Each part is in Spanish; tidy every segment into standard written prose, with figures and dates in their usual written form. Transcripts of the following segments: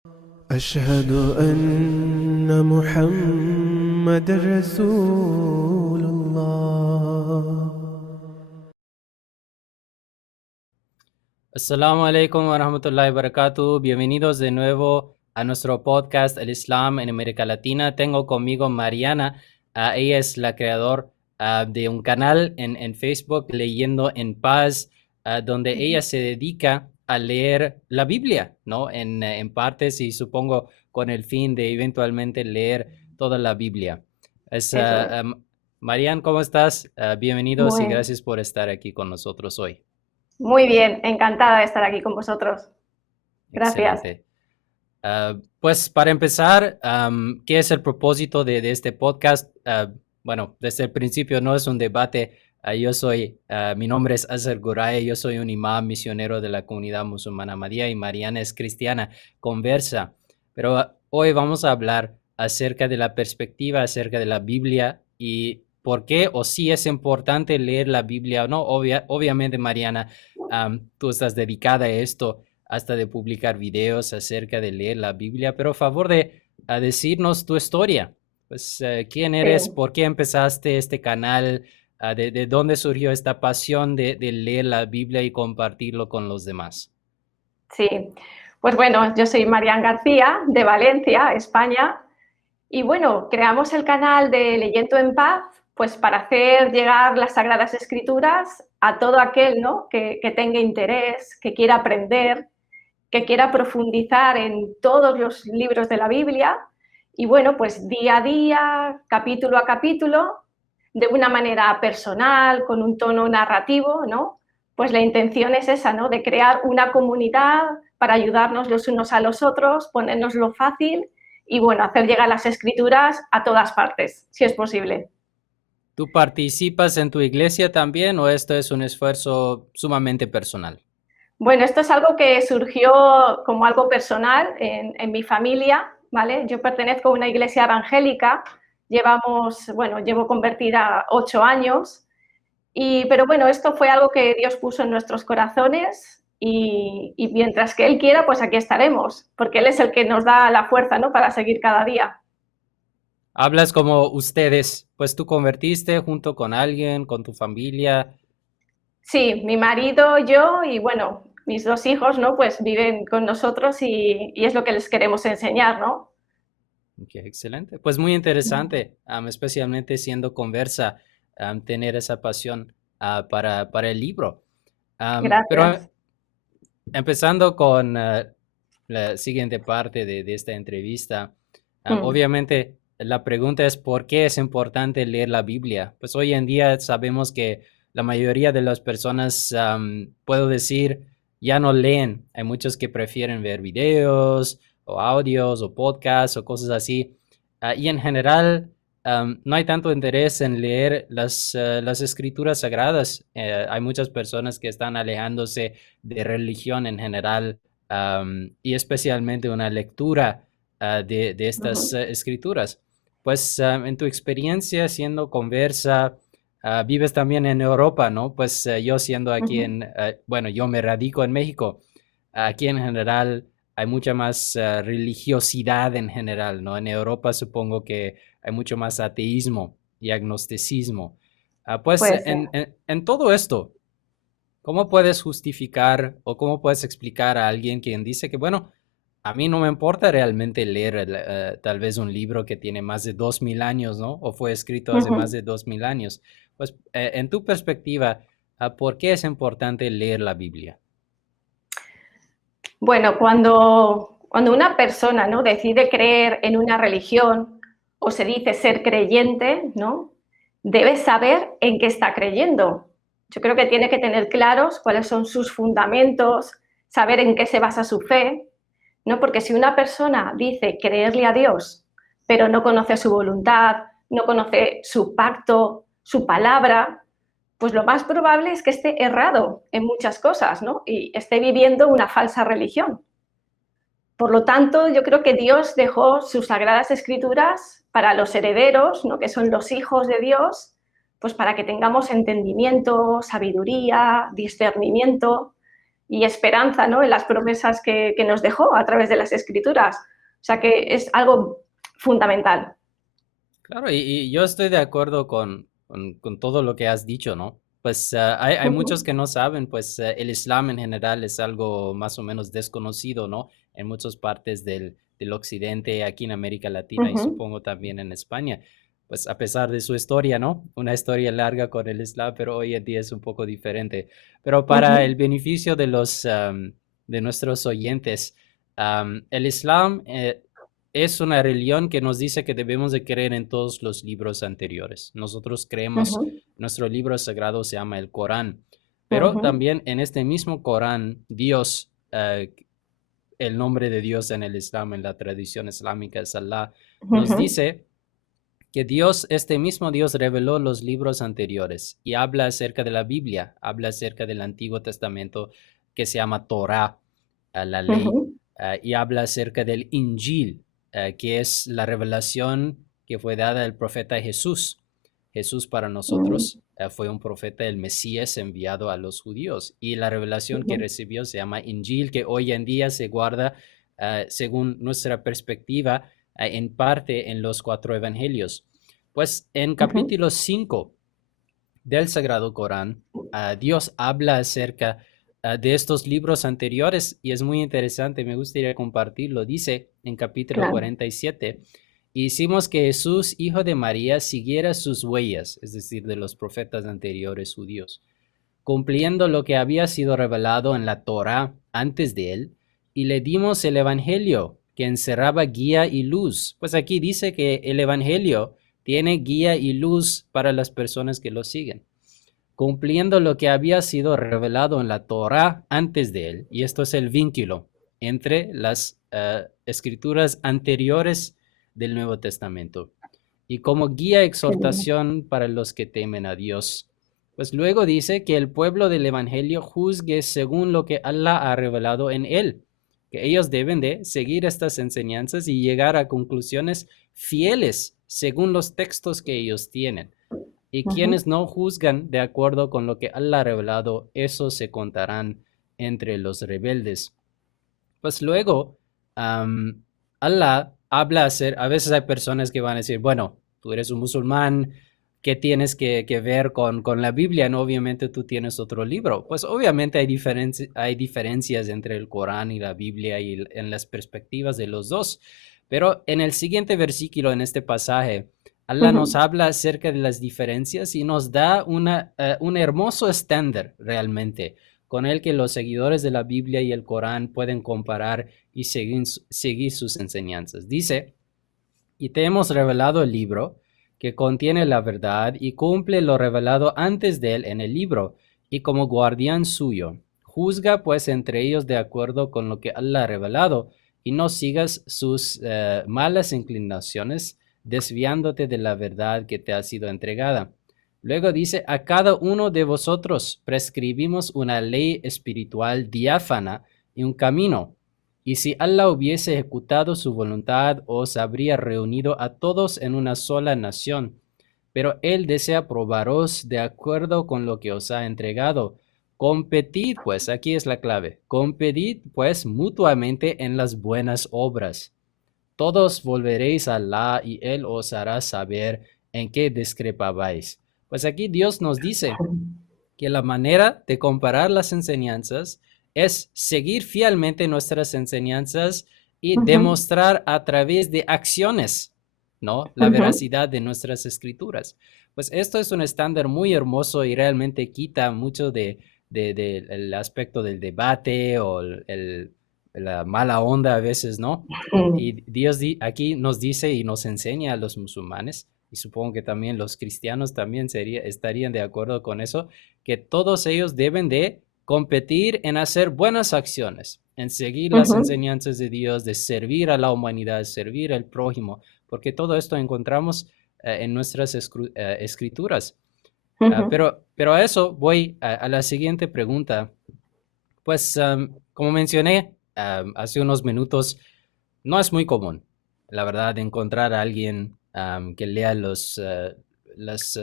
أشهد أن محمد رسول الله. Assalamu alaikum wa rahmatullahi wa barakatuh. Bienvenidos de nuevo a nuestro podcast El Islam en América Latina. Tengo conmigo Mariana. Ella es la creadora de un canal en Facebook, Leyendo en Paz, donde ella se dedica a leer la Biblia, ¿no? En partes y supongo con el fin de eventualmente leer toda la Biblia. Eso es. Marian, ¿cómo estás? Bienvenidos y Muy, gracias por estar aquí con nosotros hoy. muy bien, encantada de estar aquí con vosotros. Gracias. Excelente. Pues para empezar, ¿qué es el propósito de este podcast? Bueno, desde el principio no es un debate. Mi nombre es Azar Guraya, yo soy un imam misionero de la comunidad musulmana Ahmadía y Mariana es cristiana, conversa. Pero hoy vamos a hablar acerca de la perspectiva, acerca de la Biblia y por qué o si es importante leer la Biblia o no. Obviamente, Mariana, tú estás dedicada a esto hasta de publicar videos acerca de leer la Biblia, pero a favor de decirnos tu historia. Pues, ¿quién Sí, eres? ¿Por qué empezaste este canal? De dónde surgió esta pasión de leer la Biblia y compartirlo con los demás? sí. Pues bueno, yo soy Marian García, de Valencia, España, y bueno, creamos el canal de Leyendo en Paz, pues para hacer llegar las Sagradas Escrituras a todo aquel, ¿no?, que tenga interés, que quiera aprender, que quiera profundizar en todos los libros de la Biblia y bueno, pues día a día, capítulo a capítulo, de una manera personal, con un tono narrativo, ¿no? Pues la intención es esa, ¿no? De crear una comunidad para ayudarnos los unos a los otros, ponernos lo fácil y bueno, hacer llegar las escrituras a todas partes, si es posible. ¿Tú participas en tu iglesia también o esto es un esfuerzo sumamente personal? Bueno, esto es algo que surgió como algo personal en mi familia, ¿vale? Yo pertenezco a una iglesia evangélica, llevo convertida 8 años, pero bueno, esto fue algo que Dios puso en nuestros corazones y mientras que Él quiera, pues aquí estaremos, porque Él es el que nos da la fuerza, ¿no?, para seguir cada día. Hablas como ustedes, pues tú convertiste junto con alguien, con tu familia. Sí, mi marido, yo y bueno, mis 2 hijos, ¿no?, pues viven con nosotros y es lo que les queremos enseñar, ¿no? Ok, excelente. Pues muy interesante, especialmente siendo conversa, tener esa pasión para el libro. Pero Gracias. empezando con la siguiente parte de esta entrevista, Mm. obviamente la pregunta es ¿por qué es importante leer la Biblia? Pues hoy en día sabemos que la mayoría de las personas, puedo decir, ya no leen. Hay muchos que prefieren ver videos o audios o podcasts o cosas así. Y en general, no hay tanto interés en leer las escrituras sagradas. Hay muchas personas que están alejándose de religión en general, y especialmente una lectura de estas Ujú. escrituras. Pues en tu experiencia siendo conversa, vives también en Europa, ¿no? Pues yo siendo aquí Ujú. bueno, yo me radico en México. Aquí en general hay mucha más religiosidad en general, ¿no? En Europa supongo que hay mucho más ateísmo y agnosticismo. Pues Puede ser. en todo esto, ¿cómo puedes justificar o cómo puedes explicar a alguien quien dice que, bueno, a mí no me importa realmente leer tal vez un libro que tiene más de 2000 años, ¿no? O fue escrito hace más Ujú. de 2000 años. Pues en tu perspectiva, ¿por qué es importante leer la Biblia? Bueno, cuando una persona, ¿no?, decide creer en una religión o se dice ser creyente, ¿no?, debe saber en qué está creyendo. Yo creo que tiene que tener claros cuáles son sus fundamentos, saber en qué se basa su fe, ¿no? Porque si una persona dice creerle a Dios, pero no conoce su voluntad, no conoce su pacto, su palabra, pues lo más probable es que esté errado en muchas cosas, ¿no?, y esté viviendo una falsa religión. Por lo tanto, yo creo que Dios dejó sus sagradas escrituras para los herederos, ¿no?, que son los hijos de Dios, pues para que tengamos entendimiento, sabiduría, discernimiento. y esperanza, ¿no?, en las promesas que nos dejó a través de las Escrituras. O sea que es algo fundamental. Claro, y yo estoy de acuerdo con todo lo que has dicho, ¿no? Pues hay muchos Ujú, que no saben, pues el Islam en general es algo más o menos desconocido, ¿no? En muchas partes del occidente, aquí en América Latina y ujú, supongo también en España. Pues a pesar de su historia, ¿no? Una historia larga con el Islam, pero hoy en día es un poco diferente. Pero para el ujú, beneficio de de nuestros oyentes, el Islam es una religión que nos dice que debemos de creer en todos los libros anteriores. Nosotros creemos, ujú, nuestro libro sagrado se llama el Corán, pero ujú, también en este mismo Corán, Dios, el nombre de Dios en el Islam, en la tradición islámica es Allah, nos ujú, dice que Dios, este mismo Dios, reveló los libros anteriores y habla acerca de la Biblia, habla acerca del Antiguo Testamento que se llama Torah, la ley, ujú, y habla acerca del Injil, que es la revelación que fue dada al profeta Jesús. Jesús para ujú, nosotros fue un profeta, el Mesías enviado a los judíos, y la revelación que ujú, recibió se llama Injil, que hoy en día se guarda, según nuestra perspectiva, en parte en los cuatro evangelios. Pues en ujú, capítulo 5 del Sagrado Corán, Dios habla acerca de estos libros anteriores y es muy interesante, me gustaría compartirlo. Dice en capítulo claro. 47, hicimos que Jesús, hijo de María, siguiera sus huellas, es decir, de los profetas anteriores judíos, cumpliendo lo que había sido revelado en la Torá antes de él, y le dimos el Evangelio, que encerraba guía y luz. Pues aquí dice que el Evangelio tiene guía y luz para las personas que lo siguen, cumpliendo lo que había sido revelado en la Torá antes de él. Y esto es el vínculo entre las escrituras anteriores del Nuevo Testamento y como guía Qué bien. exhortación para los que temen a Dios. Pues luego dice que el pueblo del Evangelio juzgue según lo que Allah ha revelado en él, que ellos deben de seguir estas enseñanzas y llegar a conclusiones fieles según los textos que ellos tienen. Y Ujú, quienes no juzgan de acuerdo con lo que Allah ha revelado, esos se contarán entre los rebeldes. Pues luego, am, Allah habla a veces hay personas que van a decir, bueno, tú eres un musulmán, ¿qué tienes que ver con la Biblia? No, obviamente tú tienes otro libro. Pues obviamente hay diferencias entre el Corán y la Biblia y en las perspectivas de los dos. Pero en el siguiente versículo, en este pasaje, Allah nos ujú, habla acerca de las diferencias y nos da un hermoso estándar realmente con el que los seguidores de la Biblia y el Corán pueden comparar y seguir sus enseñanzas. Dice, y te hemos revelado el libro que contiene la verdad y cumple lo revelado antes de él en el libro, y como guardián suyo, juzga pues entre ellos de acuerdo con lo que Allah ha revelado, y no sigas sus malas inclinaciones, desviándote de la verdad que te ha sido entregada. Luego dice, a cada uno de vosotros prescribimos una ley espiritual diáfana y un camino. Y si Allah hubiese ejecutado su voluntad, os habría reunido a todos en una sola nación. Pero Él desea probaros de acuerdo con lo que os ha entregado. Competid, pues, aquí es la clave, competid, pues, mutuamente en las buenas obras. Todos volveréis a Allah y Él os hará saber en qué discrepabais. Pues aquí Dios nos dice que la manera de comparar las enseñanzas es seguir fielmente nuestras enseñanzas y ujú, demostrar a través de acciones, ¿no? La ujú, veracidad de nuestras escrituras. Pues esto es un estándar muy hermoso y realmente quita mucho del aspecto del debate o la mala onda a veces, ¿no? ujú, Y Dios aquí nos dice y nos enseña a los musulmanes, y supongo que también los cristianos también estarían de acuerdo con eso, que todos ellos deben de competir en hacer buenas acciones, en seguir las ujú, enseñanzas de Dios, de servir a la humanidad, servir al prójimo, porque todo esto encontramos en nuestras escrituras. ujú, Pero a eso voy a la siguiente pregunta. Pues como mencioné hace unos minutos, no es muy común, la verdad, encontrar a alguien que lea las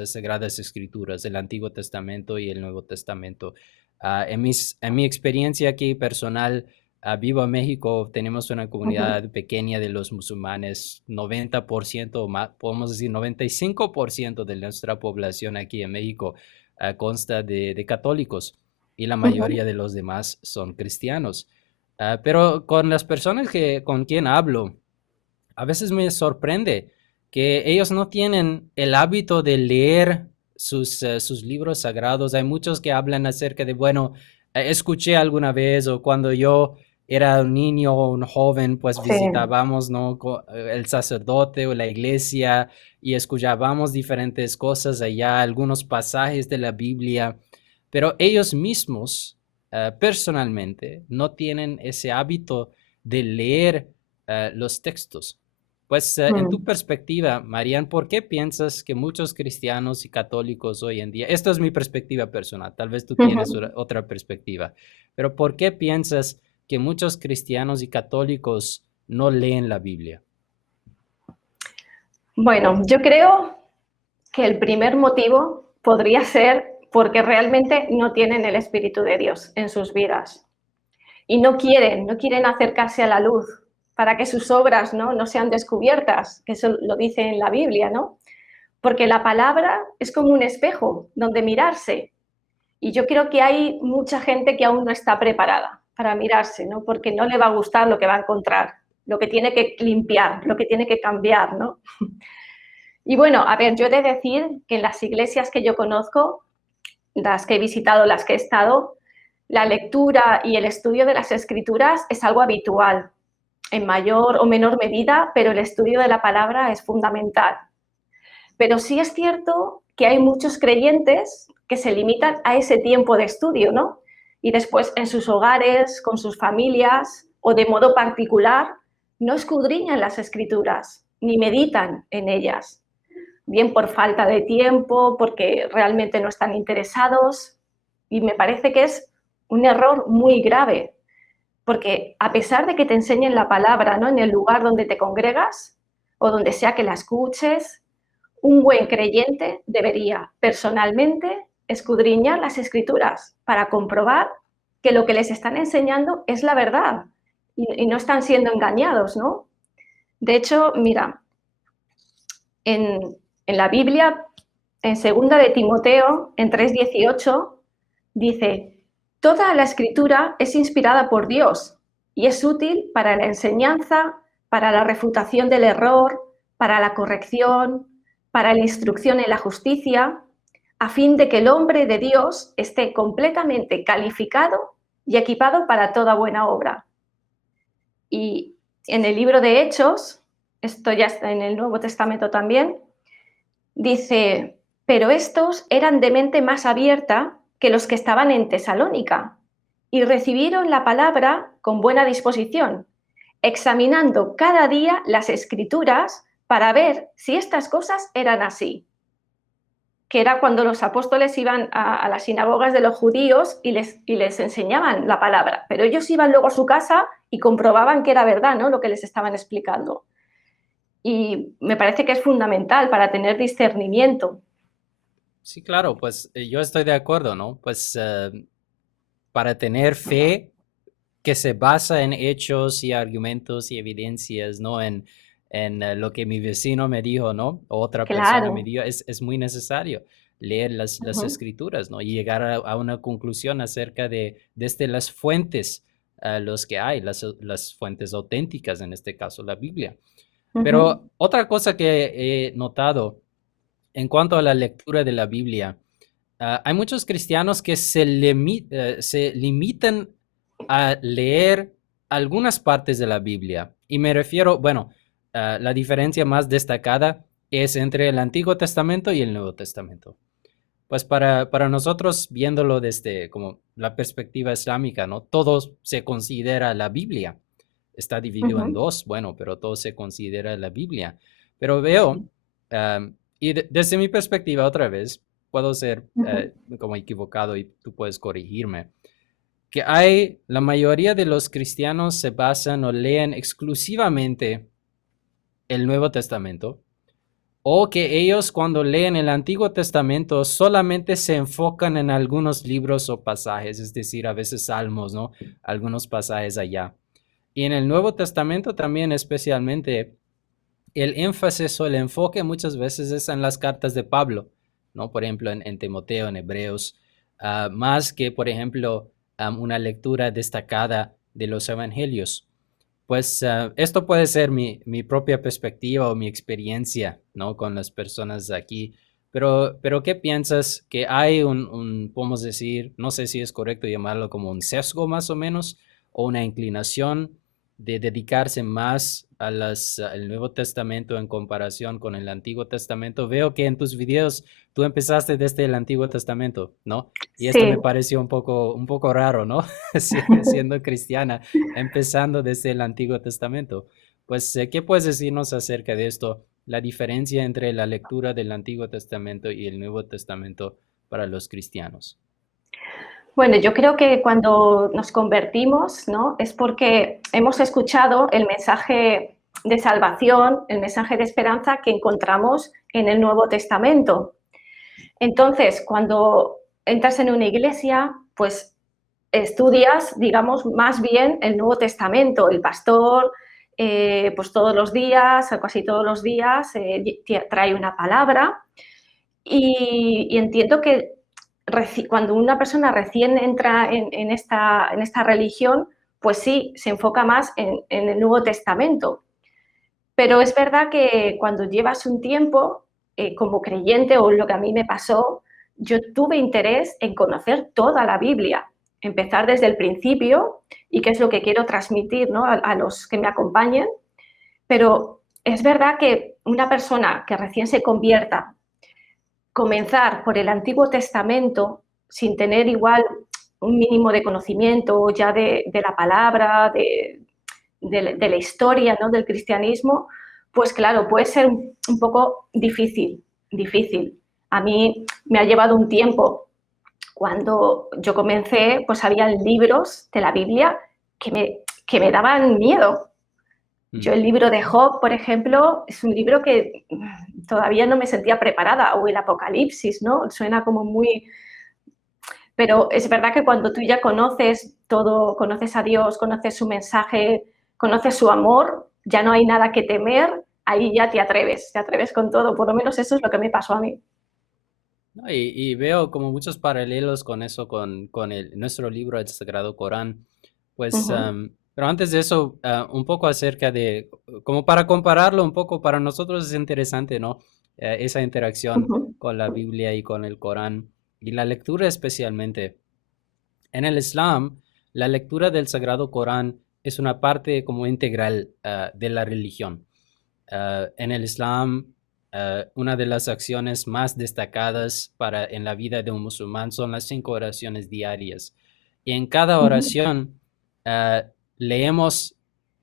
Sagradas Escrituras, el Antiguo Testamento y el Nuevo Testamento. En mi experiencia aquí personal, vivo en México, tenemos una Ujú, comunidad pequeña de los musulmanes, 90% o más, podemos decir 95% de nuestra población aquí en México consta de católicos y la ujú, mayoría de los demás son cristianos. Pero con las personas con quien hablo, a veces me sorprende que ellos no tienen el hábito de leer sus libros sagrados. Hay muchos que hablan acerca de, bueno, escuché alguna vez o cuando yo era un niño o un joven, pues sí, visitábamos, ¿no? El sacerdote o la iglesia y escuchábamos diferentes cosas allá, algunos pasajes de la Biblia, pero ellos mismos, personalmente, no tienen ese hábito de leer los textos. Pues en tu mm, perspectiva, Marian, ¿por qué piensas que muchos cristianos y católicos hoy en día, esto es mi perspectiva personal, tal vez tú tienes ujú. otra perspectiva, pero ¿por qué piensas que muchos cristianos y católicos no leen la Biblia? Bueno, yo creo que el primer motivo podría ser porque realmente no tienen el Espíritu de Dios en sus vidas y no quieren acercarse a la luz para que sus obras no sean descubiertas, que eso lo dice en la Biblia, ¿no? Porque la palabra es como un espejo donde mirarse. Y yo creo que hay mucha gente que aún no está preparada para mirarse, ¿no? Porque no le va a gustar lo que va a encontrar, lo que tiene que limpiar, lo que tiene que cambiar, ¿no? Y bueno, a ver, yo he de decir que en las iglesias que yo conozco, las que he visitado, las que he estado, la lectura y el estudio de las escrituras es algo habitual, en mayor o menor medida, pero el estudio de la palabra es fundamental. Pero sí es cierto que hay muchos creyentes que se limitan a ese tiempo de estudio, ¿no? Y después en sus hogares, con sus familias o de modo particular, no escudriñan las escrituras ni meditan en ellas, bien por falta de tiempo, porque realmente no están interesados. Y me parece que es un error muy grave, porque a pesar de que te enseñen la palabra, ¿no? En el lugar donde te congregas o donde sea que la escuches, un buen creyente debería personalmente escudriñar las escrituras para comprobar que lo que les están enseñando es la verdad y no están siendo engañados, ¿no? De hecho, mira, en la Biblia, en segunda de Timoteo, en 3:18, dice, toda la escritura es inspirada por Dios y es útil para la enseñanza, para la refutación del error, para la corrección, para la instrucción en la justicia, a fin de que el hombre de Dios esté completamente calificado y equipado para toda buena obra. Y en el libro de Hechos, esto ya está en el Nuevo Testamento también, dice, pero estos eran de mente más abierta que los que estaban en Tesalónica y recibieron la palabra con buena disposición, examinando cada día las escrituras para ver si estas cosas eran así, que era cuando los apóstoles iban a las sinagogas de los judíos y les enseñaban la palabra, pero ellos iban luego a su casa y comprobaban que era verdad, ¿no? Lo que les estaban explicando. Y me parece que es fundamental para tener discernimiento. Sí, claro, pues yo estoy de acuerdo, ¿no? Pues para tener fe que se basa en hechos y argumentos y evidencias, ¿no? En lo que mi vecino me dijo, ¿no? O otra persona me Claro. dijo, es muy necesario leer las Ujú, escrituras, ¿no? Y llegar a una conclusión acerca de desde las fuentes, los que hay, las fuentes auténticas, en este caso la Biblia. ujú, Pero otra cosa que he notado en cuanto a la lectura de la Biblia, hay muchos cristianos que se limitan a leer algunas partes de la Biblia. Y me refiero, bueno, la diferencia más destacada es entre el Antiguo Testamento y el Nuevo Testamento. Pues para nosotros, viéndolo desde como la perspectiva islámica, ¿no? Todo se considera la Biblia. Está dividido en ujú, dos, bueno, pero todo se considera la Biblia. Pero veo, y desde mi perspectiva otra vez, puedo ser ujú. como equivocado y tú puedes corregirme, que la mayoría de los cristianos se basan o leen exclusivamente el Nuevo Testamento o que ellos cuando leen el Antiguo Testamento solamente se enfocan en algunos libros o pasajes, es decir, a veces salmos, ¿no? Algunos pasajes allá. Y en el Nuevo Testamento también especialmente el énfasis o el enfoque muchas veces es en las cartas de Pablo, ¿no? Por ejemplo, en Timoteo, en Hebreos, más que, por ejemplo, una lectura destacada de los evangelios. Pues esto puede ser mi propia perspectiva o mi experiencia, ¿no? Con las personas aquí. Pero ¿qué piensas? Que hay podemos decir, no sé si es correcto llamarlo como un sesgo más o menos, o una inclinación de dedicarse más al Nuevo Testamento en comparación con el Antiguo Testamento. Veo que en tus videos tú empezaste desde el Antiguo Testamento, ¿no? Y esto me Sí. pareció un poco raro, ¿no? Siendo cristiana, empezando desde el Antiguo Testamento. Pues, ¿qué puedes decirnos acerca de esto? La diferencia entre la lectura del Antiguo Testamento y el Nuevo Testamento para los cristianos. Bueno, yo creo que cuando nos convertimos, ¿no? Es porque hemos escuchado el mensaje de salvación, el mensaje de esperanza que encontramos en el Nuevo Testamento. Entonces, cuando entras en una iglesia, pues estudias, digamos, más bien el Nuevo Testamento. El pastor, pues todos los días, o casi todos los días, trae una palabra y entiendo que cuando una persona recién entra en esta religión, pues sí, se enfoca más en el Nuevo Testamento. Pero es verdad que cuando llevas un tiempo como creyente, o lo que a mí me pasó, yo tuve interés en conocer toda la Biblia, empezar desde el principio y qué es lo que quiero transmitir, ¿no? a los que me acompañen. Pero es verdad que una persona que recién se convierta, comenzar por el Antiguo Testamento sin tener igual un mínimo de conocimiento ya de la palabra, de la historia, ¿no? del cristianismo, pues claro, puede ser un poco difícil, difícil. A mí me ha llevado un tiempo. Cuando yo comencé, pues había libros de la Biblia que me daban miedo. Yo el libro de Job, por ejemplo, es un libro que todavía no me sentía preparada, o el Apocalipsis, ¿no? Suena como muy... Pero es verdad que cuando tú ya conoces todo, conoces a Dios, conoces su mensaje, conoces su amor, ya no hay nada que temer, ahí ya te atreves con todo. Por lo menos eso es lo que me pasó a mí. ¿No? Y veo como muchos paralelos con eso, con nuestro libro, el Sagrado Corán. Pues, pero antes de eso, un poco acerca de, como para compararlo un poco, para nosotros es interesante, ¿no? Esa interacción con la Biblia y con el Corán, y la lectura especialmente. En el Islam, la lectura del Sagrado Corán es una parte como integral de la religión. En el Islam, una de las acciones más destacadas en la vida de un musulmán son las 5 oraciones diarias. Y en cada oración leemos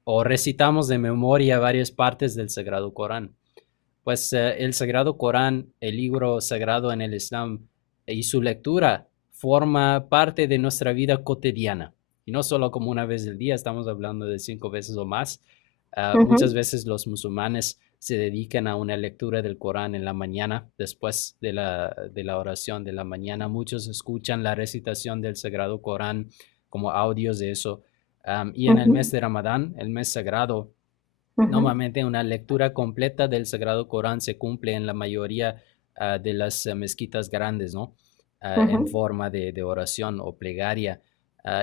o recitamos de memoria varias partes del Sagrado Corán. Pues el Sagrado Corán, el libro sagrado en el Islam, y su lectura forma parte de nuestra vida cotidiana. Y no solo como una vez al día, estamos hablando de 5 veces o más. Muchas veces los musulmanes se dedican a una lectura del Corán en la mañana, después de la oración de la mañana. Muchos escuchan la recitación del Sagrado Corán como audios de eso. Y en el mes de Ramadán, el mes sagrado, normalmente una lectura completa del Sagrado Corán se cumple en la mayoría de las mezquitas grandes, ¿no? En forma de oración o plegaria.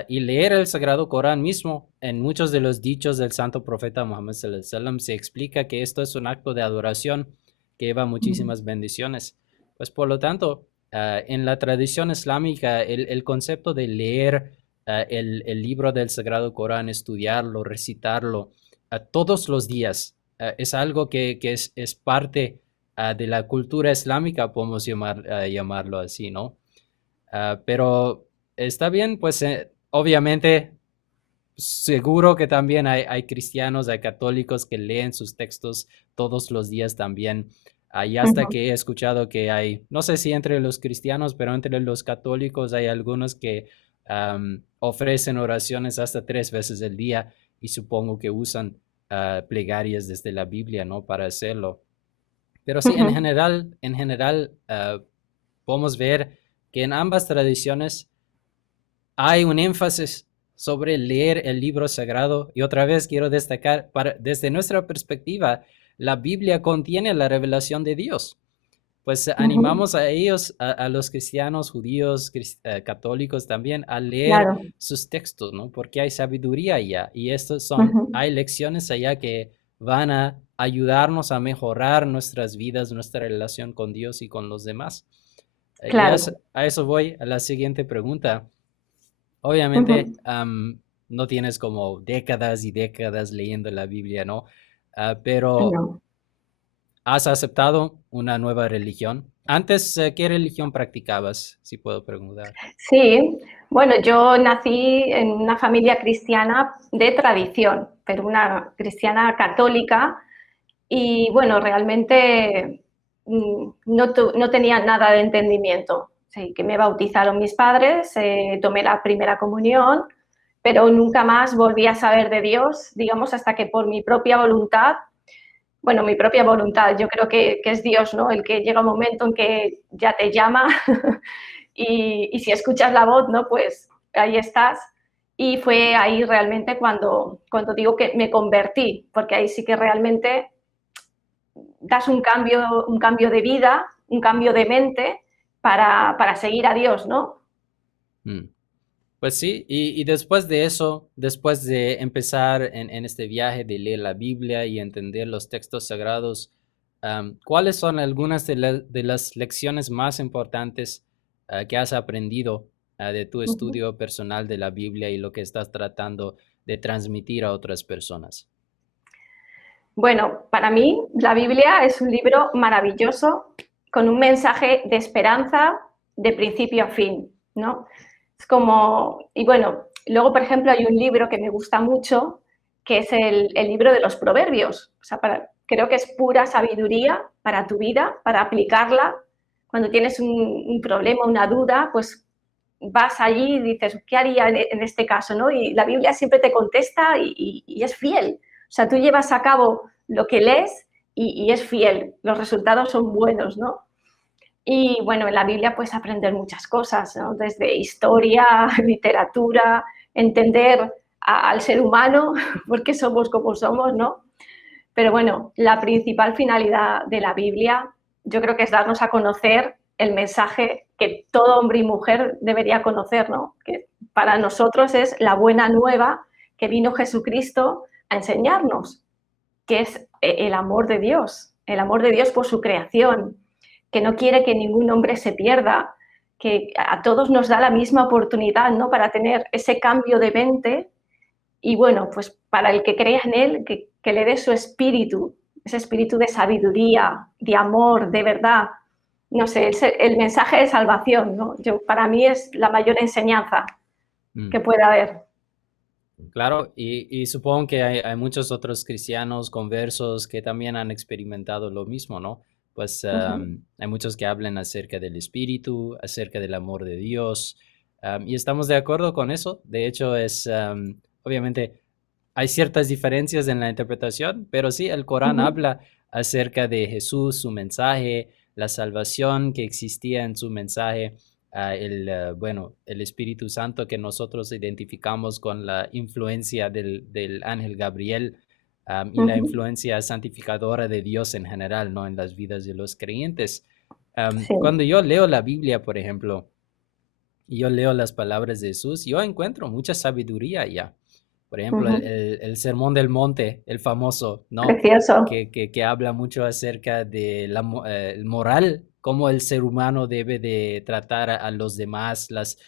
Y leer el Sagrado Corán mismo, en muchos de los dichos del santo profeta Muhammad sallallahu alaihi wasallam, se explica que esto es un acto de adoración que lleva muchísimas bendiciones. Pues por lo tanto, en la tradición islámica, el concepto de leer el libro del Sagrado Corán, estudiarlo, recitarlo, todos los días, es algo que es parte de la cultura islámica, podemos llamarlo así, ¿no? Pero está bien, pues obviamente seguro que también hay cristianos, hay católicos que leen sus textos todos los días también. Y hasta que he escuchado que hay, no sé si entre los cristianos, pero entre los católicos hay algunos que ofrecen oraciones hasta 3 veces al día, y supongo que usan plegarias desde la Biblia, ¿no? Para hacerlo. Pero sí, Ujú. en general, podemos ver que en ambas tradiciones hay un énfasis sobre leer el libro sagrado. Y otra vez quiero destacar, desde nuestra perspectiva, la Biblia contiene la revelación de Dios. Pues Ujú. animamos a ellos, a los cristianos, judíos, católicos también, a leer Claro. sus textos, ¿no? Porque hay sabiduría allá y Ujú. hay lecciones allá que van a ayudarnos a mejorar nuestras vidas, nuestra relación con Dios y con los demás. Y Claro. a eso voy, a la siguiente pregunta. Obviamente, Ujú. no tienes como décadas y décadas leyendo la Biblia, ¿no? Pero No. ¿has aceptado una nueva religión? Antes, ¿qué religión practicabas? Si puedo preguntar. Sí, bueno, yo nací en una familia cristiana de tradición, pero una cristiana católica y bueno, realmente no tenía nada de entendimiento. Sí, que me bautizaron mis padres, tomé la primera comunión, pero nunca más volví a saber de Dios, digamos, hasta que por mi propia voluntad, bueno, mi propia voluntad, yo creo que es Dios, ¿no? El que llega un momento en que ya te llama y si escuchas la voz, ¿no? Pues ahí estás. Y fue ahí realmente cuando digo que me convertí, porque ahí sí que realmente das un cambio de vida, un cambio de mente para seguir a Dios, ¿no? Mm. Pues sí, y después de eso, después de empezar en este viaje de leer la Biblia y entender los textos sagrados, ¿cuáles son algunas de las lecciones más importantes que has aprendido de tu Uh -huh. estudio personal de la Biblia y lo que estás tratando de transmitir a otras personas? Bueno, para mí la Biblia es un libro maravilloso con un mensaje de esperanza de principio a fin, ¿no? Es como, y bueno, luego, por ejemplo, hay un libro que me gusta mucho, que es el libro de los proverbios. O sea, creo que es pura sabiduría para tu vida, para aplicarla. Cuando tienes un problema, una duda, pues vas allí y dices, ¿qué haría en este caso? ¿No? Y la Biblia siempre te contesta y es fiel. O sea, tú llevas a cabo lo que lees y es fiel. Los resultados son buenos, ¿no? Y bueno, en la Biblia puedes aprender muchas cosas, ¿no? Desde historia, literatura, entender al ser humano, por qué somos como somos, ¿no? Pero bueno, la principal finalidad de la Biblia yo creo que es darnos a conocer el mensaje que todo hombre y mujer debería conocer, ¿no? Que para nosotros es la buena nueva que vino Jesucristo a enseñarnos, que es el amor de Dios por su creación, que no quiere que ningún hombre se pierda, que a todos nos da la misma oportunidad, ¿no? Para tener ese cambio de mente y bueno, pues para el que crea en él, que le dé su espíritu, ese espíritu de sabiduría, de amor, de verdad. No sé, el mensaje de salvación, ¿no? Para mí es la mayor enseñanza Mm. que pueda haber. Claro, y supongo que hay muchos otros cristianos conversos que también han experimentado lo mismo, ¿no? Pues Uh -huh. hay muchos que hablan acerca del Espíritu, acerca del amor de Dios, y estamos de acuerdo con eso. De hecho, obviamente, hay ciertas diferencias en la interpretación, pero sí, el Uh Corán -huh. habla acerca de Jesús, su mensaje, la salvación que existía en su mensaje, bueno, el Espíritu Santo que nosotros identificamos con la influencia del ángel Gabriel, y Uh la -huh. influencia santificadora de Dios en general, ¿no? En las vidas de los creyentes. Sí. Cuando yo leo la Biblia, por ejemplo, y yo leo las palabras de Jesús, yo encuentro mucha sabiduría allá. Por Uh ejemplo, -huh. el Sermón del Monte, el famoso, ¿no? Precioso. Que habla mucho acerca de el moral, cómo el ser humano debe de tratar a los demás, las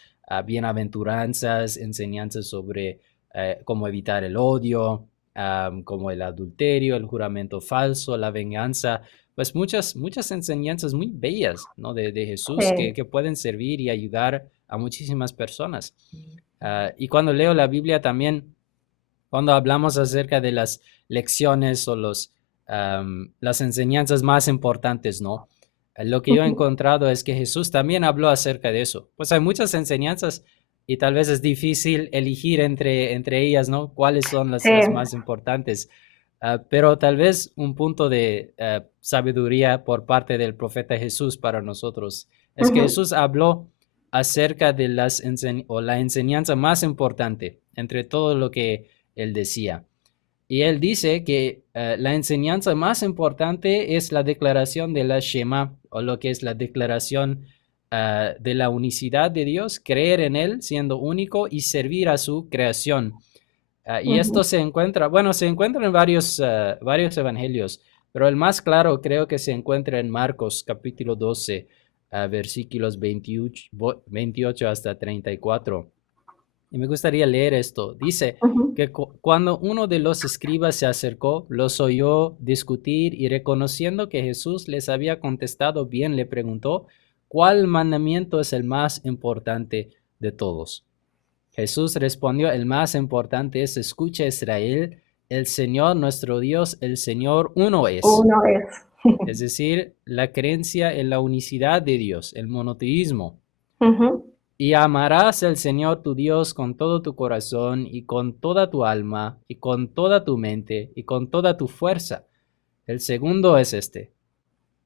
bienaventuranzas, enseñanzas sobre cómo evitar el odio, como el adulterio, el juramento falso, la venganza, pues muchas enseñanzas muy bellas, ¿no? De Jesús Sí. que pueden servir y ayudar a muchísimas personas. Y cuando leo la Biblia también, cuando hablamos acerca de las lecciones o las enseñanzas más importantes, ¿no? Lo que Uh yo he -huh. encontrado es que Jesús también habló acerca de eso. Pues hay muchas enseñanzas y tal vez es difícil elegir entre ellas, ¿no? ¿Cuáles son Sí. las más importantes? Pero tal vez un punto de sabiduría por parte del profeta Jesús para nosotros es que Jesús habló acerca de la enseñanza más importante entre todo lo que él decía. Y él dice que la enseñanza más importante es la declaración de la Shema, o lo que es la declaración de la unicidad de Dios, creer en Él siendo único y servir a su creación. Y esto se encuentra en varios evangelios, pero el más claro creo que se encuentra en Marcos capítulo 12, versículos 28 hasta 34. Y me gustaría leer esto. Dice que cuando uno de los escribas se acercó, los oyó discutir y reconociendo que Jesús les había contestado bien, le preguntó, ¿cuál mandamiento es el más importante de todos? Jesús respondió, el más importante es, escucha Israel, el Señor nuestro Dios, el Señor uno es. Uno es. Es decir, la creencia en la unicidad de Dios, el monoteísmo. Y amarás al Señor tu Dios con todo tu corazón y con toda tu alma y con toda tu mente y con toda tu fuerza. El segundo es este.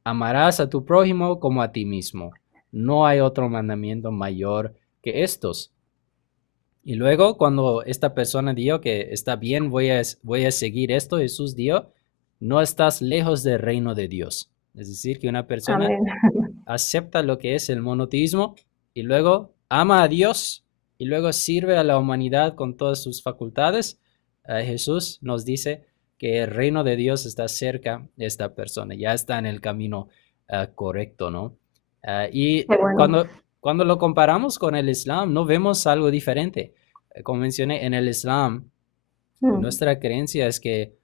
Amarás a tu prójimo como a ti mismo. No hay otro mandamiento mayor que estos. Y luego cuando esta persona dijo que está bien, voy a seguir esto, Jesús dijo, no estás lejos del reino de Dios. Es decir, que una persona Amén. acepta lo que es el monoteísmo y luego ama a Dios y luego sirve a la humanidad con todas sus facultades. Jesús nos dice que el reino de Dios está cerca de esta persona, ya está en el camino correcto, ¿no? Y Qué bueno. cuando lo comparamos con el Islam, no vemos algo diferente. Como mencioné, en el Islam, nuestra creencia es que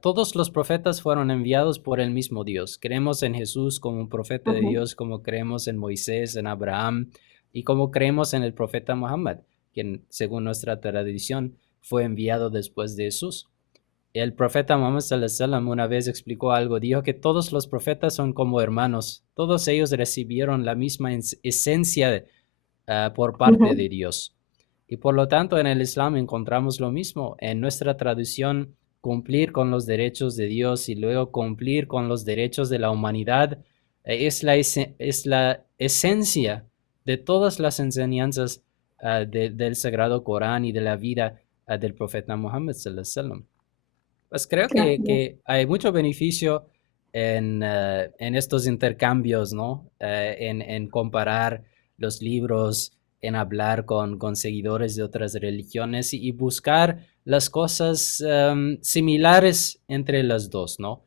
todos los profetas fueron enviados por el mismo Dios. Creemos en Jesús como un profeta de Dios, como creemos en Moisés, en Abraham, y como creemos en el profeta Muhammad, quien, según nuestra tradición, fue enviado después de Jesús. El profeta Muhammad sallallahu alaihi wasallam una vez explicó algo, dijo que todos los profetas son como hermanos, todos ellos recibieron la misma esencia por parte de Dios. Y por lo tanto en el Islam encontramos lo mismo. En nuestra tradición, cumplir con los derechos de Dios y luego cumplir con los derechos de la humanidad es la esencia de todas las enseñanzas del Sagrado Corán y de la vida del profeta Muhammad sallallahu alaihi wasallam. Pues creo que hay mucho beneficio en estos intercambios, ¿no? En comparar los libros, en hablar con seguidores de otras religiones y buscar las cosas similares entre las dos, ¿no?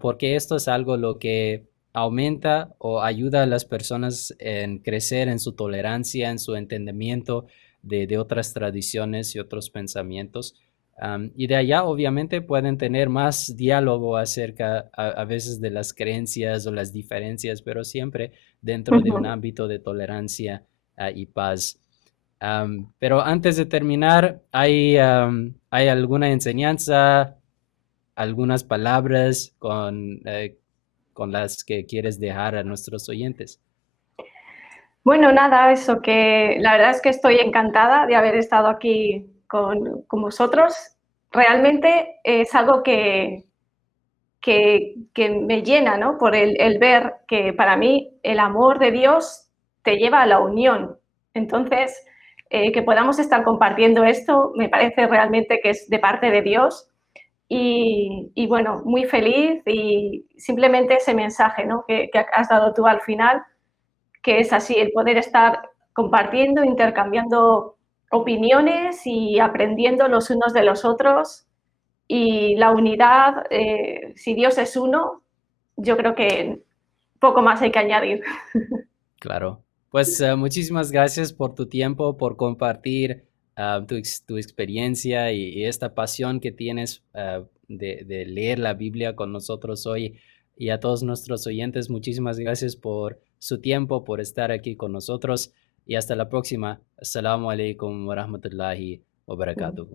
Porque esto es algo lo que aumenta o ayuda a las personas en crecer en su tolerancia, en su entendimiento de otras tradiciones y otros pensamientos. Y de allá obviamente pueden tener más diálogo acerca a veces de las creencias o las diferencias, pero siempre dentro de un ámbito de tolerancia y paz. Pero antes de terminar, ¿hay alguna enseñanza, algunas palabras con las que quieres dejar a nuestros oyentes? Bueno, nada, eso que la verdad es que estoy encantada de haber estado aquí con vosotros. Realmente es algo que me llena, ¿no? Por el ver que para mí el amor de Dios te lleva a la unión. Entonces, que podamos estar compartiendo esto me parece realmente que es de parte de Dios y bueno, muy feliz y simplemente ese mensaje, ¿no? que has dado tú al final, que es así, el poder estar compartiendo, intercambiando opiniones y aprendiendo los unos de los otros. Y la unidad, si Dios es uno, yo creo que poco más hay que añadir. Claro. Pues muchísimas gracias por tu tiempo, por compartir tu experiencia y esta pasión que tienes de leer la Biblia con nosotros hoy. Y a todos nuestros oyentes, muchísimas gracias por su tiempo, por estar aquí con nosotros. Y hasta la próxima. Assalamu alaikum wa rahmatullahi wa barakatuh.